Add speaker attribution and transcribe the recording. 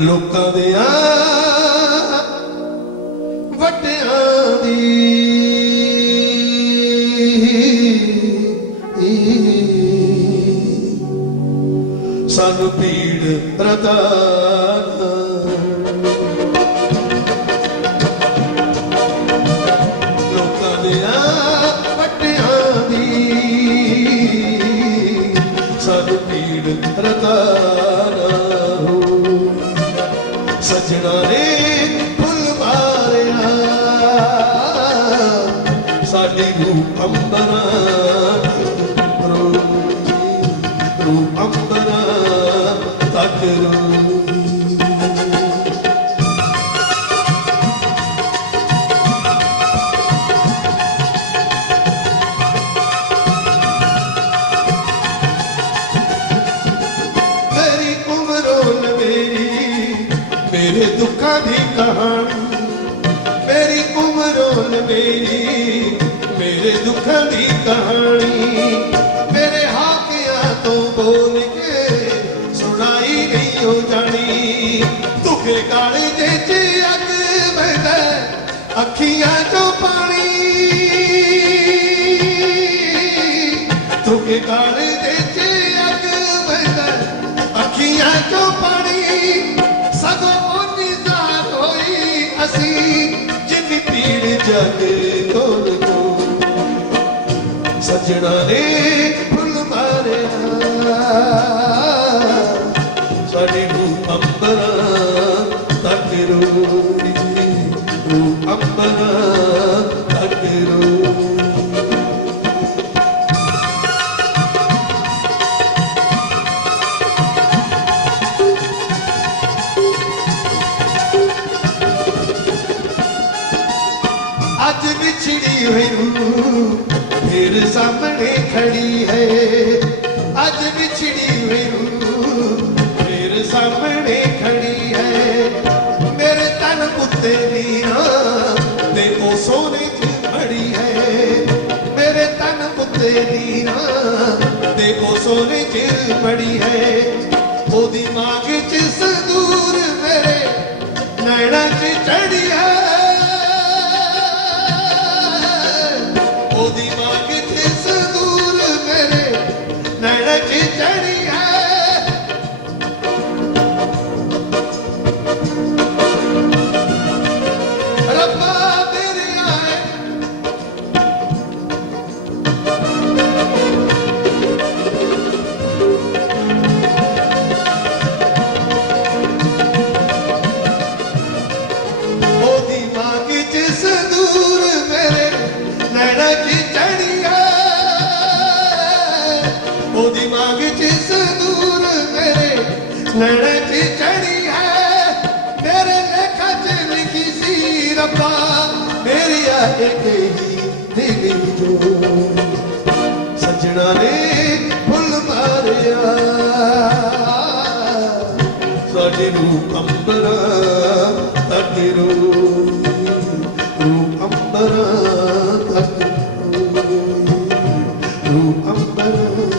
Speaker 1: ਲੋਕਾਂ ਦੇ ਆ ਵੱਡਿਆਂ ਦੀ। ਸਾਨੂੰ ਪੀੜ ਰਤਾ ਸਾਡੀ ਰੂਹ ਅੰਬਰਾਂ ਰੂਹ ਅੰਬਰਾਂ ਤੱਕ ਰੂਹ ਮੇਰੀ ਮੇਰੇ ਦੁੱਖਾਂ ਦੀ ਕਹਾਣੀ, ਮੇਰੇ ਹਾਕਿਆਂ ਤੋਂ ਬੋਲ ਕੇ ਸੁਣਾਈ ਨਹੀਂ ਹੋ ਜਾਣੀ। ਦੁੱਖੇ ਕਾਲੇ ਦੇ ਚ ਅੱਗ ਵਹਿਦਾ ਅੱਖੀਆਂ ਚੋਂ ਪਾਣੀ। ਤੁਕੇ ਕਾਲੇ ਦੇ ਚ ਅੱਗ ਵਹਿਦਾ ਅੱਖੀਆਂ ਚੋਂ ਪਾਣੀ। ਸਗੋਂ ਉਨੀ ਜ਼ਾਤ ਹੋਈ ਅਸੀਂ, ਜਿੰਨੀ ਪੀੜ ਜਗ ਸਜਣਾ ਨੇ ਫੁੱਲ ਮਾਰਿਆ। ਸਾਡੀ ਨੂੰ ਅੰਬਰਾਂ ਤੱਕ ਰੋਈ ਨੂੰ ਅੰਬਰਾਂ ਤੱਕ ਰੋਈ। ਅੱਜ ਵਿਛੜੀ ਹੋਈ ਰੂਹ ਫਿਰ ਸਾਹਮਣੇ ਖੜੀ ਹੈ। ਅੱਜ ਵਿਛੜੀ ਹੋਈ ਰੂਹ ਫਿਰ ਸਾਹਮਣੇ ਖੜੀ ਹੈ। ਮੇਰੇ ਤਨ ਉੱਤੇ ਨੀਨਾ ਤੇ ਉਹ ਸੋਨੇ ਚ ਖੜੀ ਹੈ। ਮੇਰੇ ਤਨ ਉੱਤੇ ਨੀਨਾ ਤੇ ਉਹ ਸੋਨੇ ਚ ਬੜੀ ਹੈ। ਉਹਦੀ ਮਾਂਗ ਚ ਆਏ ਕਹੀ ਦਿਲ ਜੋ ਸਜਣਾ ਨੇ ਫੁੱਲ ਮਾਰਿਆ। ਸਾਡੇ ਨੂੰ ਅੰਬਰਾਂ ਤੱਕ ਰੋਈ ਰੂ ਅੰਬਰਾਂ ਤੱਕ ਰੋਈ ਰੂ ਅੰਬਰਾਂ ਤੱਕ ਰੋਈ